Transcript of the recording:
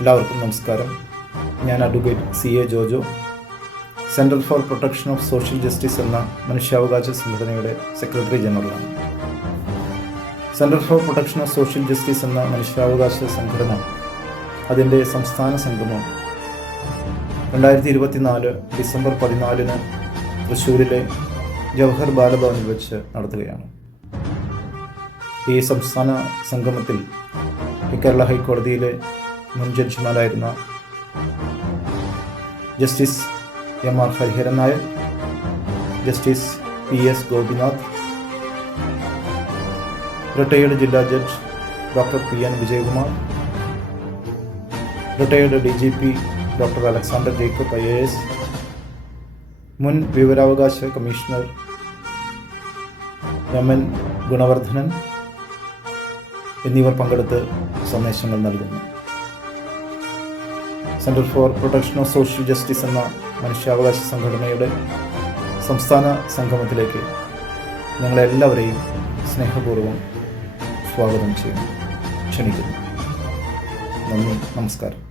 എല്ലാവർക്കും നമസ്കാരം. ഞാൻ advocate CA Jojo, centre for protection of social justice എന്ന മനുഷ്യാവകാശ സംഘടനയുടെ സെക്രട്ടറി ജനറലാണ്. Centre for protection of social justice എന്ന മനുഷ്യാവകാശ സംഘടന അതിൻ്റെ സംസ്ഥാന സംഗമം 2024 ഡിസംബർ 14 തൃശ്ശൂരിലെ ജവഹർ ബാലഭവനിൽ വെച്ച് നടത്തുകയാണ്. ഈ സംസ്ഥാന സംഗമത്തിൽ കേരള ഹൈക്കോടതിയിലെ മുൻ ജഡ്ജിമാരായിരുന്ന justice MR Hariharan Nair, justice PS Gopinath, retired ജില്ലാ judge doctor PN Vijayakumar, retired DGP doctor Alexander Jacob IAS, മുൻ വിവരാവകാശ കമ്മീഷണർ MN ഗുണവർദ്ധനൻ എന്നിവർ പങ്കെടുത്ത് സന്ദേശങ്ങൾ നൽകുന്നു. Centre for protection of social justice എന്ന മനുഷ്യാവകാശ സംഘടനയുടെ സംസ്ഥാന സംഗമത്തിലേക്ക് ഞങ്ങളെല്ലാവരെയും സ്നേഹപൂർവ്വം സ്വാഗതം ചെയ്യുന്നു, ക്ഷണിക്കുന്നു. നന്ദി, നമസ്കാരം.